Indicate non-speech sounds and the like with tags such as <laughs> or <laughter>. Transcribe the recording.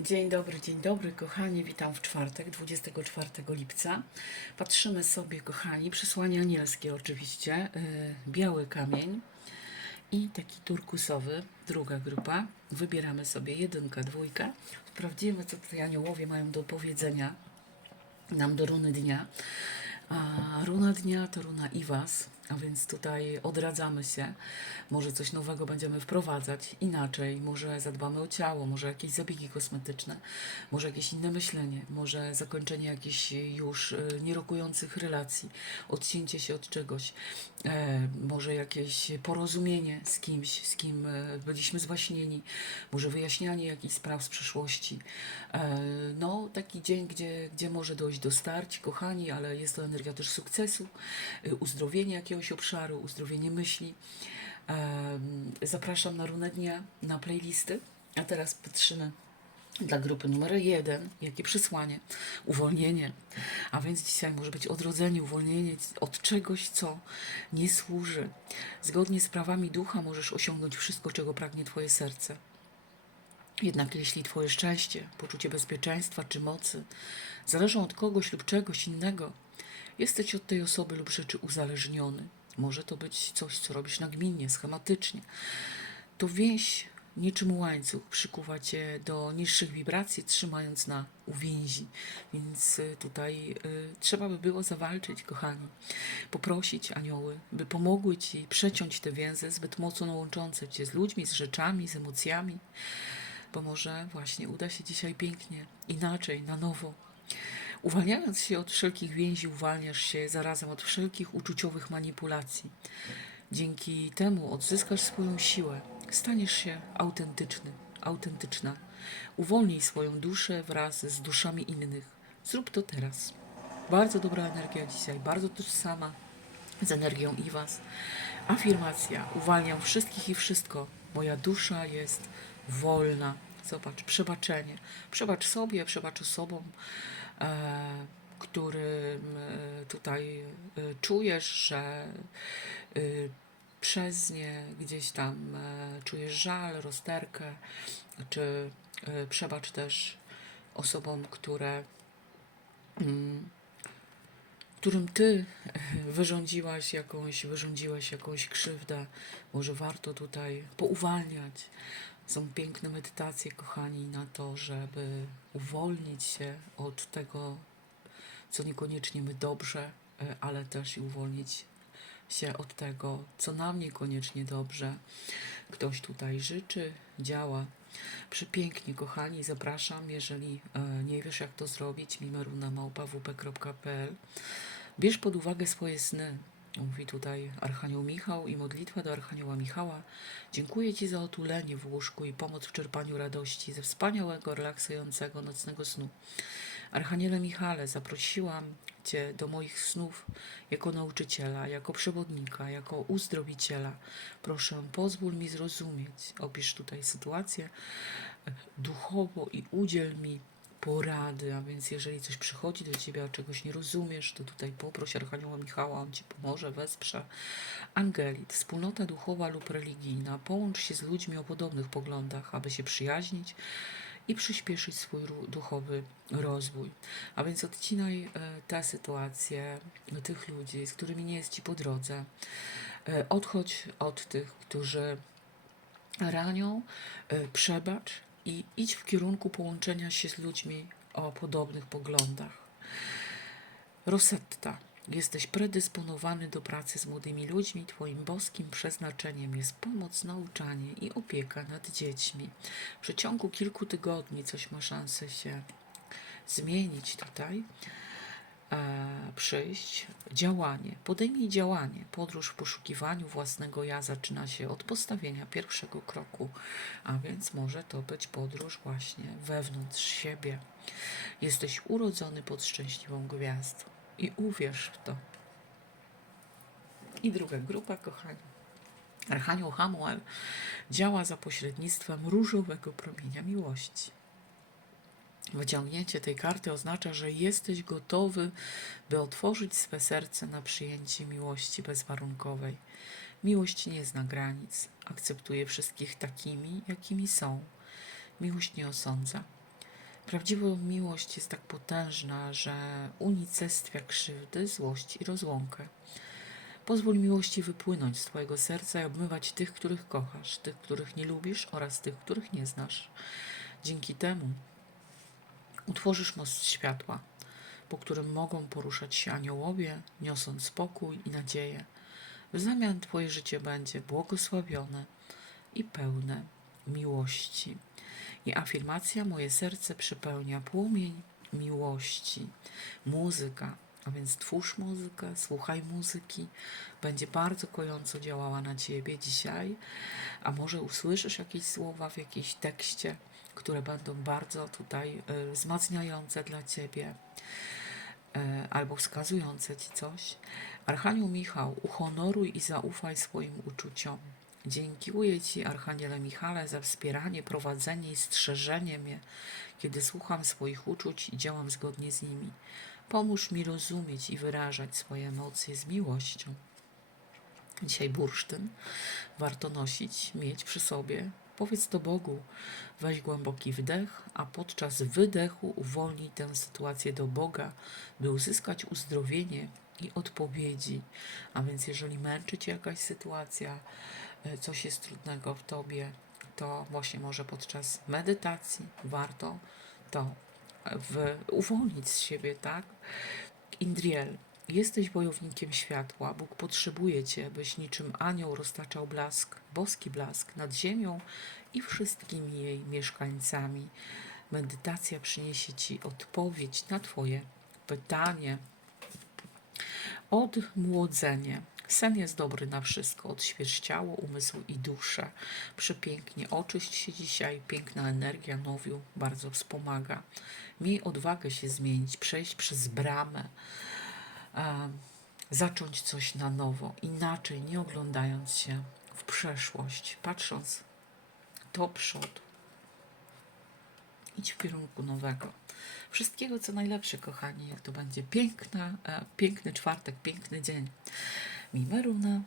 Dzień dobry, dzień dobry, kochani. Witam w czwartek, 24 lipca. Patrzymy sobie, kochani, przesłanie anielskie oczywiście. y, Biały kamień i taki turkusowy, druga grupa. Wybieramy sobie jedynkę, dwójkę. Sprawdzimy, co tutaj aniołowie mają do powiedzenia nam do runy dnia. A runa dnia to runa Iwas, a więc tutaj odradzamy się. Może coś nowego będziemy wprowadzać inaczej, może zadbamy o ciało, może jakieś zabiegi kosmetyczne, może jakieś inne myślenie, może zakończenie jakichś już y, nierokujących relacji, odcięcie się od czegoś, e, może jakieś porozumienie z kimś, z kim e, byliśmy zwaśnieni, może wyjaśnianie jakichś spraw z przeszłości. E, no, taki dzień, gdzie, gdzie może dojść do starć, kochani, ale jest to energia też sukcesu, y, uzdrowienie jakiegoś obszaru, uzdrowienie myśli. Zapraszam na runę dnia, na playlisty. A teraz patrzymy dla grupy numer jeden, jakie przesłanie, uwolnienie. A więc dzisiaj może być odrodzenie, uwolnienie od czegoś, co nie służy. Zgodnie z prawami ducha możesz osiągnąć wszystko, czego pragnie Twoje serce. Jednak jeśli Twoje szczęście, poczucie bezpieczeństwa czy mocy zależą od kogoś lub czegoś innego, jesteś od tej osoby lub rzeczy uzależniony. Może to być coś, co robisz nagminnie, schematycznie. To więź niczym łańcuch przykuwa cię do niższych wibracji, trzymając na uwięzi. Więc y, tutaj y, trzeba by było zawalczyć, kochani. Poprosić anioły, by pomogły ci przeciąć te więzy zbyt mocno łączące cię z ludźmi, z rzeczami, z emocjami bo może właśnie uda się dzisiaj pięknie, inaczej, na nowo. Uwalniając się od wszelkich więzi, uwalniasz się zarazem od wszelkich uczuciowych manipulacji. Dzięki temu odzyskasz swoją siłę, staniesz się autentyczny, autentyczna. Uwolnij swoją duszę wraz z duszami innych. Zrób to teraz. Bardzo dobra energia dzisiaj, bardzo tożsama z energią i was. Afirmacja. Uwalniam wszystkich i wszystko. Moja dusza jest wolna. Zobacz, przebaczenie. Przebacz sobie, przebacz osobom, którym e, tutaj e, czujesz, że e, przez nie gdzieś tam e, czujesz żal, rozterkę, czy e, przebacz też osobom, które mm, którym ty <laughs> wyrządziłaś jakąś, wyrządziłeś jakąś krzywdę. Może warto tutaj pouwalniać. Są piękne medytacje, kochani, na to, żeby uwolnić się od tego, co niekoniecznie my dobrze, e, ale też i uwolnić się od tego, co nam niekoniecznie dobrze. Ktoś tutaj życzy, działa. Przepięknie, kochani, zapraszam, jeżeli e, nie wiesz, jak to zrobić, mimeruna małpawp.pl Bierz pod uwagę swoje sny. Mówi tutaj Archanioł Michał i modlitwa do Archanioła Michała. Dziękuję Ci za otulenie w łóżku i pomoc w czerpaniu radości ze wspaniałego, relaksującego nocnego snu. Archaniele Michale, zaprosiłam Cię do moich snów jako nauczyciela, jako przewodnika, jako uzdrowiciela. Proszę, pozwól mi zrozumieć. Opisz tutaj sytuację duchowo i udziel mi porady, a więc jeżeli coś przychodzi do Ciebie, a czegoś nie rozumiesz, to tutaj poproś Archanioła Michała, on Ci pomoże, wesprze. Angelit, wspólnota duchowa lub religijna, połącz się z ludźmi o podobnych poglądach, aby się przyjaźnić i przyspieszyć swój duchowy rozwój. A więc odcinaj e, te sytuacje, tych ludzi, z którymi nie jest Ci po drodze. E, Odchodź od tych, którzy ranią, e, przebacz i idź w kierunku połączenia się z ludźmi o podobnych poglądach. Rosetta. Jesteś predysponowany do pracy z młodymi ludźmi. Twoim boskim przeznaczeniem jest pomoc, nauczanie i opieka nad dziećmi. W przeciągu kilku tygodni coś ma szansę się zmienić tutaj, przyjść. Działanie. Podejmij działanie. Podróż w poszukiwaniu własnego ja zaczyna się od postawienia pierwszego kroku, a więc może to być podróż właśnie wewnątrz siebie. Jesteś urodzony pod szczęśliwą gwiazdą i uwierz w to. I druga grupa, kochani. Archanioł Hamuel działa za pośrednictwem różowego promienia miłości. Wyciągnięcie tej karty oznacza, że jesteś gotowy, by otworzyć swe serce na przyjęcie miłości bezwarunkowej. Miłość nie zna granic, akceptuje wszystkich takimi, jakimi są. Miłość nie osądza. Prawdziwa miłość jest tak potężna, że unicestwia krzywdy, złość i rozłąkę. Pozwól miłości wypłynąć z Twojego serca i obmywać tych, których kochasz, tych, których nie lubisz oraz tych, których nie znasz. Dzięki temu utworzysz most światła, po którym mogą poruszać się aniołowie, niosąc spokój i nadzieję. W zamian Twoje życie będzie błogosławione i pełne miłości. I afirmacja moje serce przepełnia płomień miłości. Muzyka, a więc twórz muzykę, słuchaj muzyki, będzie bardzo kojąco działała na Ciebie dzisiaj, a może usłyszysz jakieś słowa w jakimś tekście, które będą bardzo tutaj y, wzmacniające dla Ciebie e, albo wskazujące Ci coś. Archanioł Michał, uhonoruj i zaufaj swoim uczuciom. Dziękuję Ci, Archaniele Michale, za wspieranie, prowadzenie i strzeżenie mnie, kiedy słucham swoich uczuć i działam zgodnie z nimi. Pomóż mi rozumieć i wyrażać swoje emocje z miłością. Dzisiaj bursztyn warto nosić, mieć przy sobie. Powiedz to Bogu, weź głęboki wdech, a podczas wydechu uwolnij tę sytuację do Boga, by uzyskać uzdrowienie i odpowiedzi. A więc jeżeli męczy Cię jakaś sytuacja, e, coś jest trudnego w Tobie, to właśnie może podczas medytacji warto to e, w, uwolnić z siebie, tak? Indriel, jesteś wojownikiem światła. Bóg potrzebuje Cię, byś niczym anioł roztaczał blask, boski blask nad ziemią i wszystkimi jej mieszkańcami. Medytacja przyniesie Ci odpowiedź na Twoje pytanie. Odmłodzenie. Sen jest dobry na wszystko. Odśwież ciało, umysł i duszę. Przepięknie. Oczyść się dzisiaj. Piękna energia nowiu bardzo wspomaga. Miej odwagę się zmienić, przejść przez bramę, zacząć coś na nowo, inaczej, nie oglądając się w przeszłość, patrząc do przodu. Idź w kierunku nowego. Wszystkiego co najlepsze, kochani. Jak to będzie piękna, e, piękny czwartek, piękny dzień. Mimeruna.